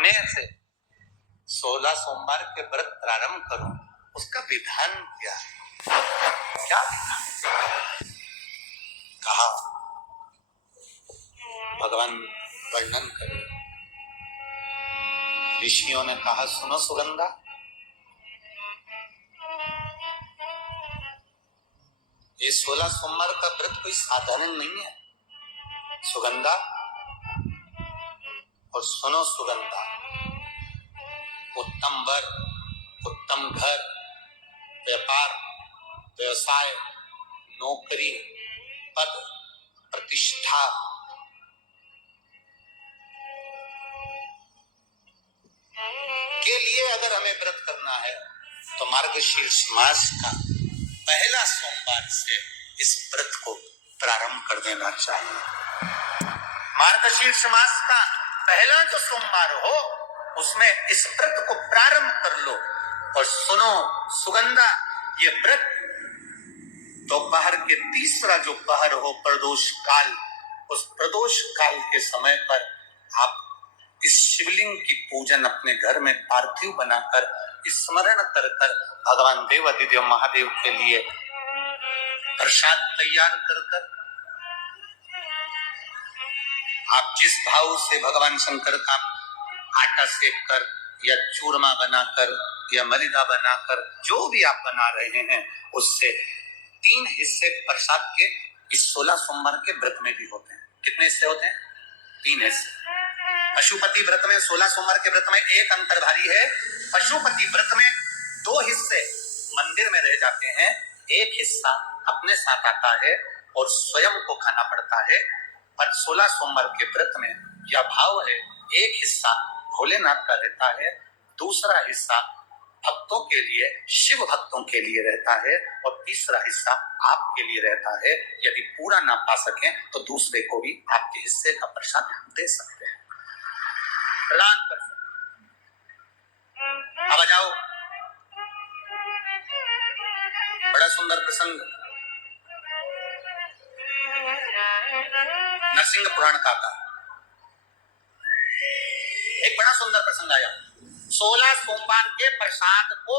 महीने से 16 सोमवार के व्रत प्रारंभ करूं, उसका विधान क्या है? क्या विधान? कहा भगवान वर्णन करे। ऋषियों ने कहा, सुनो सुगंधा, ये 16 सोमवार का व्रत कोई साधारण नहीं है। सुगंधा और सुनो सुगंधा, उत्तम वर, उत्तम घर, व्यापार, व्यवसाय, नौकरी, पद, प्रतिष्ठा, के लिए अगर हमें व्रत करना है तो मार्गशीर्ष मास का पहला सोमवार से इस व्रत को प्रारंभ कर देना चाहिए। मार्गशीर्ष मास का पहला जो सोमवार हो उसमें इस व्रत को प्रारंभ कर लो। और सुनो सुगंधा, ये व्रत दोपहर के तीसरा जो पहर हो, प्रदोष काल, उस प्रदोष काल के समय पर आप इस शिवलिंग की पूजन अपने घर में पार्थिव बनाकर स्मरण कर कर भगवान देवाधिदेव महादेव के लिए प्रसाद तैयार कर कर आप जिस भाव से भगवान शंकर का आटा सेक कर या चूरमा बनाकर या मलिदा बनाकर जो भी आप बना रहे हैं, उससे 3 हिस्से प्रसाद के इस 16 सोमवार के व्रत में भी होते हैं। कितने हिस्से होते हैं? 3 हिस्से। पशुपति व्रत में 16 सोमवार के व्रत में एक अंतर भारी है। पशुपति व्रत में 2 हिस्से मंदिर में रह जाते हैं, एक हिस्सा अपने साथ आता है और स्वयं को खाना पड़ता है। पर 16 सोमवार के व्रत में यह भाव है, एक हिस्सा भोलेनाथ का रहता है, दूसरा हिस्सा भक्तों के लिए, शिव भक्तों के लिए रहता है और तीसरा हिस्सा आपके लिए रहता है। यदि पूरा ना पा सकें तो दूसरे को भी आपके हिस्से का प्रसाद दे सकते हैं, प्रदान कर सकते हैं। अब आ जाओ, बड़ा सुंदर प्रसंग नरसिंह पुराण का था। एक बड़ा सुंदर प्रसंग आया। 16 सोमवार के प्रसाद को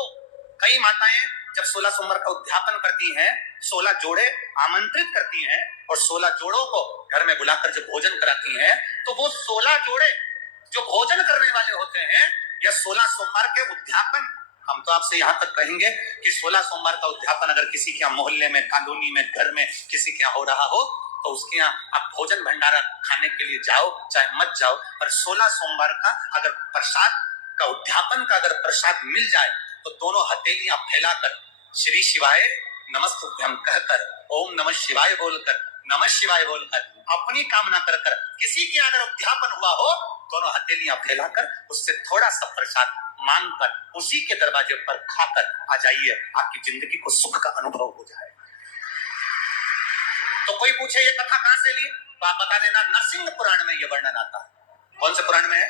कई माताएं जब 16 सोमवार का उद्यापन करती हैं, 16 जोड़े आमंत्रित करती हैं और 16 जोड़ों को घर में बुलाकर जब भोजन कराती हैं, तो वो 16 जोड़े जो भोजन करने वाले होते हैं, या 16 सोमवार के उद्यापन, हम तो आपसे यहाँ तक कहेंगे कि 16 सोमवार का उद्यापन अगर किसी के यहाँ मोहल्ले में, कॉलोनी में, घर में किसी के यहाँ हो रहा हो तो उसके यहाँ आप भोजन भंडारा खाने के लिए जाओ चाहे मत जाओ, पर 16 सोमवार का अगर प्रसाद का उद्यापन का अगर प्रसाद मिल जाए तो दोनों हथेलियां फैलाकर श्री शिवाय नमस्तुभ्यम कहकर, ओम नमः शिवाय बोलकर, नमः शिवाय बोलकर, अपनी कामना कर कर किसी के अगर उद्यापन हुआ हो, दोनों हथेलियां फैलाकर उससे थोड़ा सा प्रसाद मांगकर उसी के दरवाजे पर खाकर आ जाइए, आपकी जिंदगी को सुख का अनुभव हो जाए। तो कोई पूछे ये कथा कहां से ली, तो आप बता देना नरसिंह पुराण में ये वर्णन आता है। कौन से पुराण में है?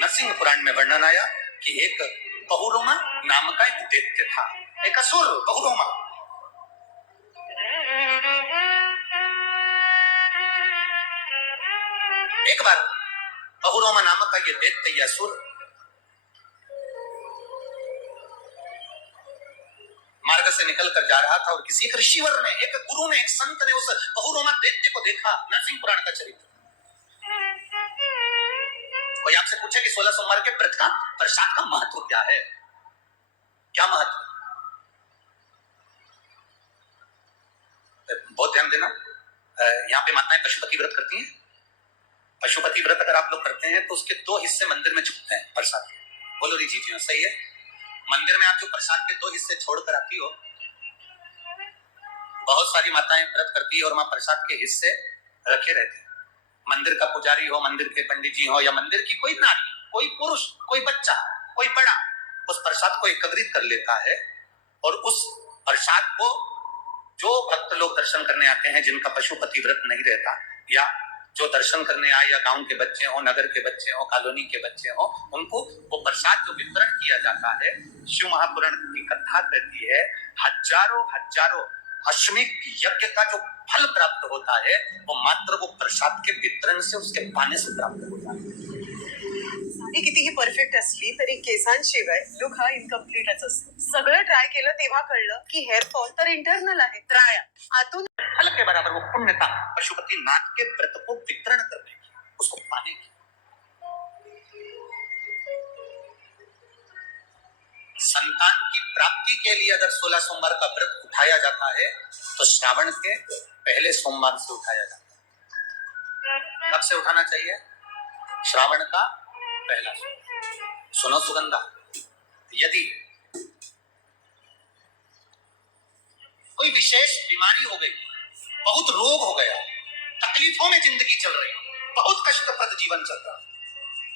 नरसिंह पुराण में वर्णन आया कि एक बहुरोमा नाम का एक दैत्य था, एक असुर बहुरोमा। एक बार बहुरोमा नामक का ये दैत्य, असुर मार्ग से निकल कर जा रहा था और किसी एक ऋषिवर ने, एक गुरु ने, एक संत ने उस बहुरोमा दैत्य को देखा। नरसिंह पुराण का चरित्र। कोई आपसे पूछे कि 16 सोमवार के व्रत का प्रसाद का महत्व क्या है, क्या महत्व? बहुत ध्यान देना, यहाँ पे माताएं पशुपति व्रत करती हैं। पशुपति व्रत अगर आप लोग करते हैं तो उसके 2 हिस्से मंदिर में छुपते हैं प्रसाद के। बोलो रीजी जी, सही है। मंदिर में आप जो प्रसाद के 2 हिस्से छोड़कर आती हो, बहुत सारी माताएं व्रत करती है और वहां प्रसाद के हिस्से रखे रहते हैं। मंदिर का पुजारी हो, मंदिर के पंडित जी हो, या मंदिर की कोई नारी, कोई पुरुष, कोई बच्चा, कोई बड़ा, उस प्रसाद को एकत्रित कर लेता है और उस प्रसाद को जो भक्त लोग दर्शन करने आते हैं, जिनका पशुपति व्रत नहीं रहता, या जो दर्शन करने आए, या गांव के बच्चे हो, नगर के बच्चे हो, कॉलोनी के बच्चे हो, उनको वो प्रसाद जो वितरण किया जाता है, शिव महापुराण की कथा कहती है, हजारों अश्वमेध यज्ञ का जो फल प्राप्त होता है वो मात्र वो प्रसाद के वितरण से, उसके पाने से प्राप्त होता है। कितीही परफेक्ट परफेक्ट असली तरी केसांशिवाय लुक हा इनकम्प्लीटच असतो. सगळं ट्राय केलं तेव्हा कळलं की हेअर फॉल तर इंटरनल आहे. ट्राय आतून फल के बराबर वो पुण्यता पशुपति नाथ के व्रत को वितरण करने की, उसको पाने की। संतान की प्राप्ति के लिए अगर 16 सोमवार का व्रत उठाया जाता है तो श्रावण के पहले सोमवार से उठाया जाता है। कब से उठाना चाहिए? श्रावण का पहला सोमवार। सुनो सुगंधा, यदि कोई विशेष बीमारी हो गई, बहुत रोग हो गया, तकलीफों में जिंदगी चल रही, बहुत कष्टप्रद जीवन चल रहा,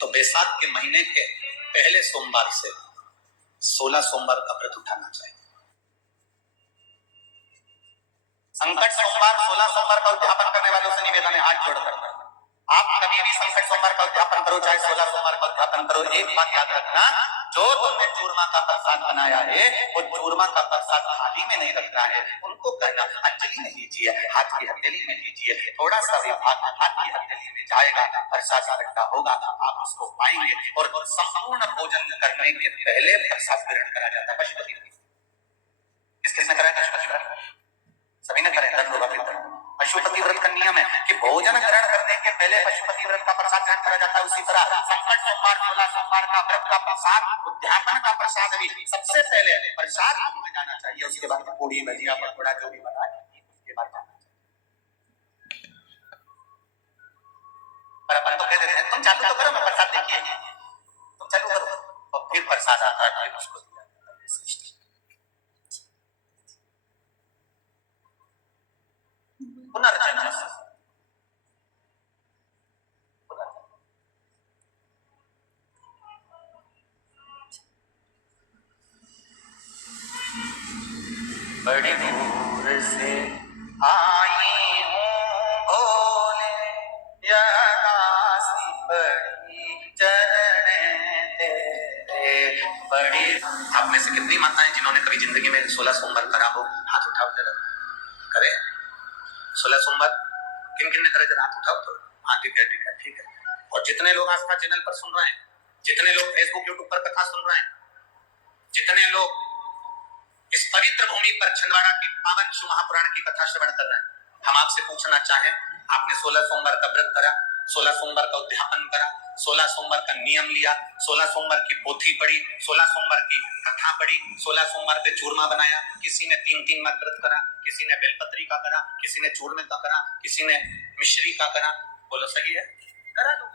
तो बैसाख के महीने के पहले सोमवार से 16 सोमवार का व्रत उठाना चाहिए। संकट सोमवार 16 सोमवार का उद्यापन करने वालों से निवेदन है, हाथ जोड़कर आप कभी भी संकट सोमवार का उद्यापन करो, चाहे 16 सोमवार का उद्यापन करो, एक बात याद रखना, जो तुमने चूरमा का प्रसाद बनाया है वो चूरमा का प्रसाद थाली में नहीं रखना है, उनको कहना अंजलि में लीजिए, हाथ की हथेली में लीजिए, थोड़ा सा भी भाग हाथ की हथेली में जाएगा, प्रसाद इकट्ठा होगा, आप उसको पाएंगे। और संपूर्ण भोजन करने के पहले प्रसाद ग्रहण करा जाता है। पशुपति किसने कराया? पशुपति व्रत सभी ने करे, पशुपति व्रत का नियम है कि भोजन ग्रहण करने के पहले पशुपति व्रत का प्रसाद ग्रहण करा जाता है। उसी तरह संकट सोमवार 16 सोमवार का व्रत का प्रसाद, उद्यापन का प्रसाद भी सबसे पहले प्रसाद में जाना चाहिए, उसके बाद पूड़ी भजिया पकौड़ा जो भी बना है उसके बाद जाना चाहिए। पर अपन तो कह देते हैं तुम चालू तो करो, मैं प्रसाद देखिए, तुम चालू करो, और फिर प्रसाद आता है, फिर उसको पुनर्जन्म। बड़ी दूर से आई हूँ भोले, यह दासी बड़ी चरण तेरे बड़ी। आप में से कितनी माताएं जिन्होंने कभी जिंदगी में 16 सोमवार करा हो, हाथ उठाओ जरा, करे 16 सोमवार किन किन ने करे, जरा हाथ उठाओ तो। हाँ ठीक है, ठीक है, ठीक है। और जितने लोग आस्था चैनल पर सुन रहे हैं, जितने लोग फेसबुक यूट्यूब पर कथा सुन रहे हैं, जितने लोग इस पवित्र भूमि पर छिंदवाड़ा की पावन शिव महापुराण की कथा श्रवण कर रहे हैं, हम आपसे पूछना चाहें, आपने 16 सोमवार का व्रत करा, 16 सोमवार का उद्यापन करा, 16 सोमवार का नियम लिया, 16 सोमवार की पोथी पढ़ी, 16 सोमवार की कथा पढ़ी, 16 सोमवार पे चूरमा बनाया, किसी ने 3-3 माह व्रत करा, किसी ने बेलपत्री का करा, किसी ने चूरमे का करा, किसी ने मिश्री का करा, बोलो सही है, करा लो।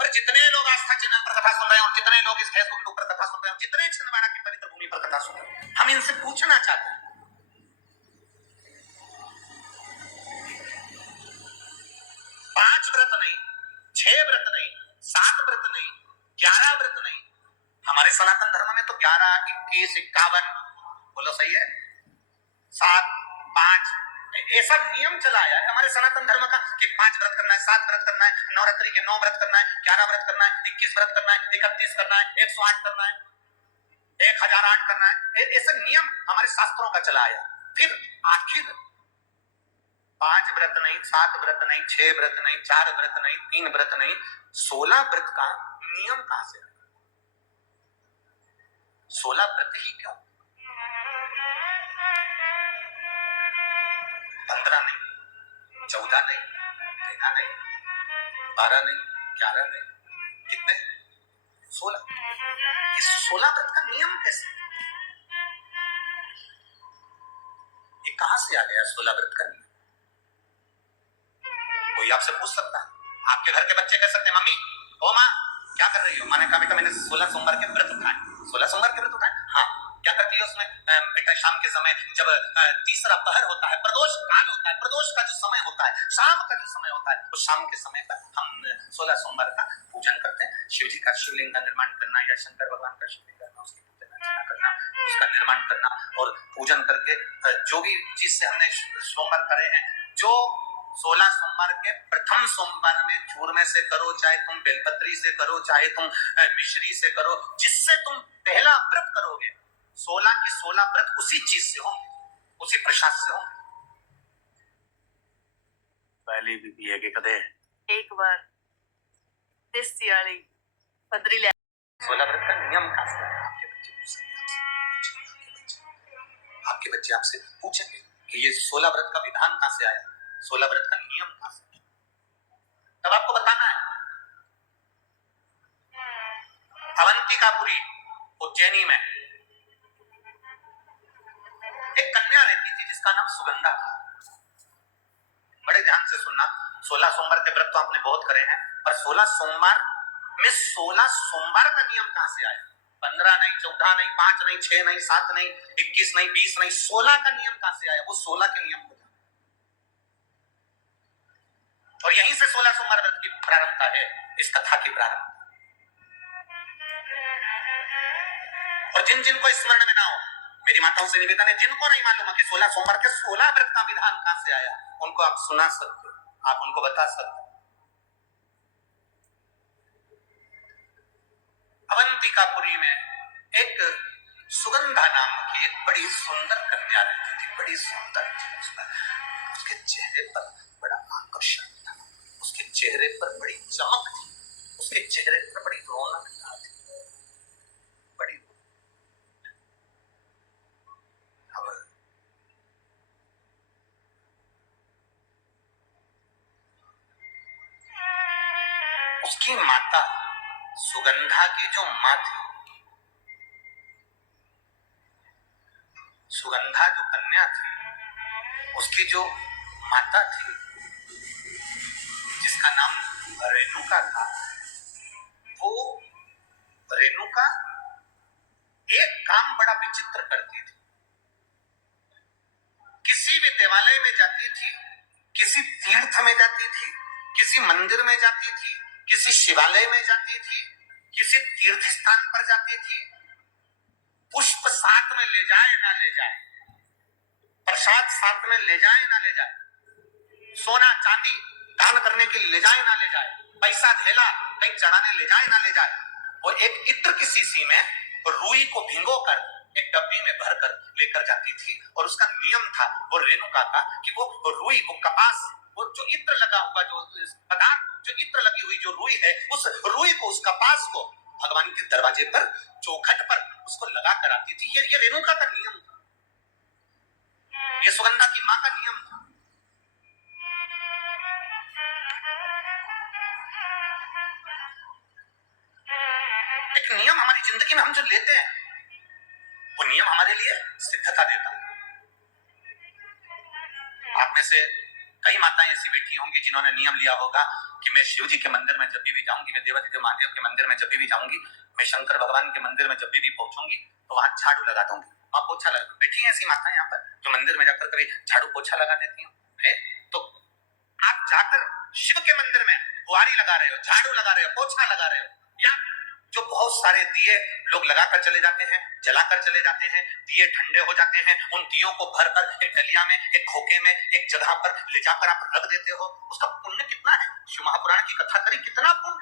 पर जितने लोग आस्था चैनल पर कथा सुन रहे हैं और जितने लोग इस फेसबुक यूट्यूब पर कथा सुन रहे हैं, जितने छिंदवाड़ा की पवित्र भूमि पर कथा सुन रहे हैं, हम इनसे पूछना चाहते हैं, 5 व्रत नहीं, 6 व्रत नहीं, 7 व्रत नहीं, 11 व्रत नहीं, हमारे सनातन धर्म में तो 11, 21, 51, बोलो सही है, 7, 5 ऐसा नियम चला आया है हमारे सनातन धर्म का कि 5 व्रत करना है, 7 व्रत करना है, नवरात्रि के 9 व्रत करना है, 11 व्रत करना है, 21 व्रत करना है, 31 करना है, 108 करना है, 1008 करना है, ऐसा नियम हमारे शास्त्रों का चला आया। फिर आखिर 5 व्रत नहीं, 7 व्रत नहीं, 6 व्रत नहीं, 4 व्रत नहीं, 3 व्रत नहीं, 16 व्रत का नियम कहां से? 16 व्रत ही क्यों? 15 नहीं, 14 नहीं, 13 नहीं, 12 नहीं, 11 नहीं, कितने? 16। इस 16 व्रत का नियम कैसे? ये कहां से आ गया 16 व्रत का नियम? कोई आपसे पूछ सकता है, आपके घर के बच्चे कह सकते हैं, मम्मी ओ माँ क्या कर रही हो? मैंने कहा बेटा मैंने 16 सोमवार के व्रत उठाए। 16 सोमवार के व्रत उठाए? हाँ। क्या करती है उसमें? बेटा शाम के समय जब तीसरा पहर होता है, प्रदोष काल होता है, प्रदोष का जो समय होता है, शाम का जो समय होता है, उस शाम के समय पर हम 16 सोमवार का पूजन करते हैं। शिव जी का शिवलिंग का निर्माण करना या शंकर भगवान का शिवलिंग करना, उसकी पूजा अर्चना करना, उसका निर्माण करना और पूजन करके जो भी चीज से हमने सोमवार करे हैं, जो 16 सोमवार के प्रथम सोमवार में चूरमे से करो, चाहे तुम बेलपत्री से करो, चाहे तुम मिश्री से करो, जिससे तुम पहला व्रत करोगे, 16 की 16 व्रत उसी चीज से होंगे, उसी प्रसाद से होंगे। पहली भी है कि कदे एक बार दिस दिवाळी पदरी ले 16 व्रत का नियम कहाँ से आया? आपके बच्चे पूछेंगे, आपके बच्चे आपसे पूछेंगे कि ये 16 व्रत का विधान कहाँ से आया, 16 व्रत का नियम कहाँ से आया? तब आपको बताना है। अवंतिकापुरी उज्जैनी में एक कन्या रहती थी जिसका नाम सुगंधा था। बड़े ध्यान से सुनना, 16 सोमवार के व्रत तो आपने बहुत करे हैं, पर 16 सोमवार में 16 सोमवार का नियम कहां से आया? 15 नहीं, 14 नहीं, 5 नहीं, 6 नहीं, 7 नहीं, 21 नहीं, 20 नहीं, 16 का नियम कहां से आया? वो 16 के नियम को जाना। और यहीं से 16 सोमवार व्रत की प्रारंभता है, इस कथा की प्रारंभ। और जिन जिनको स्मरण में ना हो, मेरी माताओं से निवेदन है, जिनको नहीं मालूम है कि 16 सोमवार के 16 व्रत का विधान कहां से आया, उनको आप सुना सकते हो, आप उनको बता सकते हो। अवंतिकापुरी में एक सुगंधा नाम की एक बड़ी सुंदर कन्या रहती थी, बड़ी सुंदर। उसके चेहरे पर बड़ा आकर्षण था, उसके चेहरे पर बड़ी चमक थी, उसके चेहरे पर बड़ी रौनक थी, बड़ी। अब उसकी माता सुगंधा की जो माँ थी, सुगंधा जो कन्या थी, उसकी जो माता थी जिसका नाम रेणुका था, वो रेणुका एक काम बड़ा विचित्र करती थी। किसी भी देवालय में जाती थी, किसी तीर्थ में जाती थी, किसी मंदिर में जाती थी, किसी शिवालय में जाती थी, किसी तीर्थ स्थान पर जाती थी, पुष्प साथ में ले जाए ना ले जाए, प्रसाद साथ में ले जाए ना ले जाए, सोना चांदी दान करने के लिए ले जाए ना ले जाए, पैसा धेला कहीं चढ़ाने ले जाए ना ले जाए, वो एक इत्र की शीशी में रुई को भिगोकर एक डब्बी में भरकर लेकर जाती थी। और उसका नियम था वो रेणुका का कि वो रुई, वो कपास, वो जो इत्र लगा हुआ, जो पदार्थ, जो इत्र लगी हुई जो रुई है, उस रुई को, उस कपास को भगवान के दरवाजे पर, चौखट पर उसको लगा कर आती थी। ये रेणुका का नियम था, ये सुगंधा की मां का नियम था। एक नियम हमारी जिंदगी में हम जो लेते हैं, वो नियम हमारे लिए सिद्धता देता है। आप में से कई माताएं ऐसी बैठी होंगी जिन्होंने नियम लिया होगा कि मैं शिव जी के मंदिर में जब भी जाऊंगी, मैं देवाधिदेव महादेव के मंदिर में जब भी जाऊंगी, मैं शंकर भगवान के मंदिर में जब भी पहुंचूंगी तो वहां झाड़ू लगा दूंगी, वहां पोछा लगा। बैठी है ऐसी माताएं यहाँ पर जो मंदिर में जाकर कभी झाड़ू पोछा लगा देती है। तो आप जाकर शिव के मंदिर में बुआरी लगा रहे हो, झाड़ू लगा रहे हो, पोछा लगा रहे हो, या जो बहुत सारे दिए लोग लगाकर चले जाते हैं, जलाकर चले जाते हैं, दिए ठंडे हो जाते हैं, उन दियों को भरकर एक डलिया में, एक खोखे में, एक जगह पर ले जाकर आप रख देते हो, उसका पुण्य कितना है? शिव महापुराण की कथा करी, कितना पुण्य।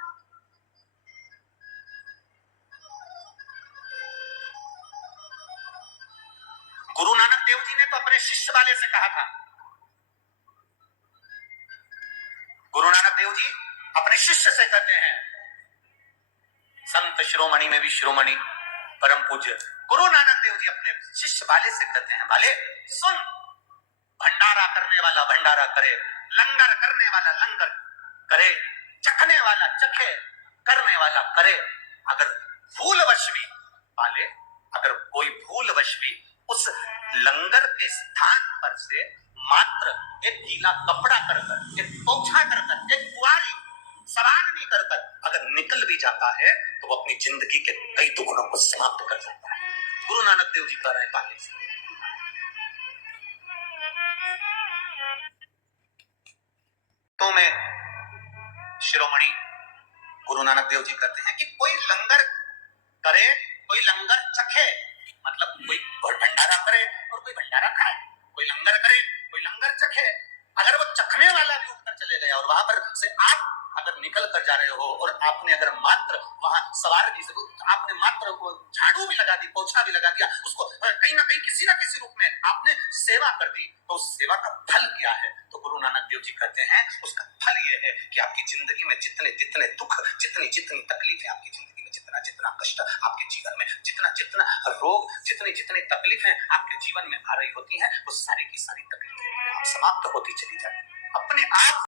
गुरु नानक देव जी ने तो अपने शिष्य वाले से कहा था, गुरु नानक देव जी अपने शिष्य से कहते हैं, संत शिरोमणि में भी शिरोमणि परम पूज्य गुरु नानक देव जी अपने शिष्य वाले से कहते हैं, वाले सुन, भंडारा करने वाला भंडारा करे, लंगर करने वाला लंगर करे, चखने वाला चखे, करने वाला करे। अगर भूलवश भी वाले, अगर कोई भूलवश भी उस लंगर के स्थान पर से मात्र एक गीला कपड़ा कर, एक पोछा कर, एक बुआरी सवार नहीं कर, अगर निकल भी जाता है तो वो अपनी जिंदगी के कई दुगुनों को समाप्त कर जाता है। गुरु नानक देव जी कह रहे हैं पाले से। तो मैं शिरोमणि गुरु नानक देव जी कहते हैं कि कोई लंगर करे, कोई लंगर चखे, मतलब कोई भंडारा करे और कोई भंडारा खाए, कोई लंगर करे, कोई लंगर चखे। अगर वो चखने वाला भी उठकर चले गया और वहां पर से आप अगर निकल कर जा रहे हो और आपने अगर मात्र वहां सवार भी आपने मात्र झाड़ू भी लगा दी, पोछा भी लगा दिया, उसको कहीं ना कहीं किसी ना किसी रूप में आपने सेवा कर दी, तो उस सेवा का फल क्या है? तो गुरु नानक देव जी कहते हैं उसका फल यह है कि आपकी जिंदगी में जितने जितने दुख, जितनी जितनी तकलीफें आपकी जिंदगी में, जितना जितना कष्ट आपके जीवन में, जितना जितना रोग, जितनी जितनी तकलीफें आपके जीवन में आ रही होती हैं, वो सारी की सारी तकलीफें आप समाप्त होती चली जाती अपने आप।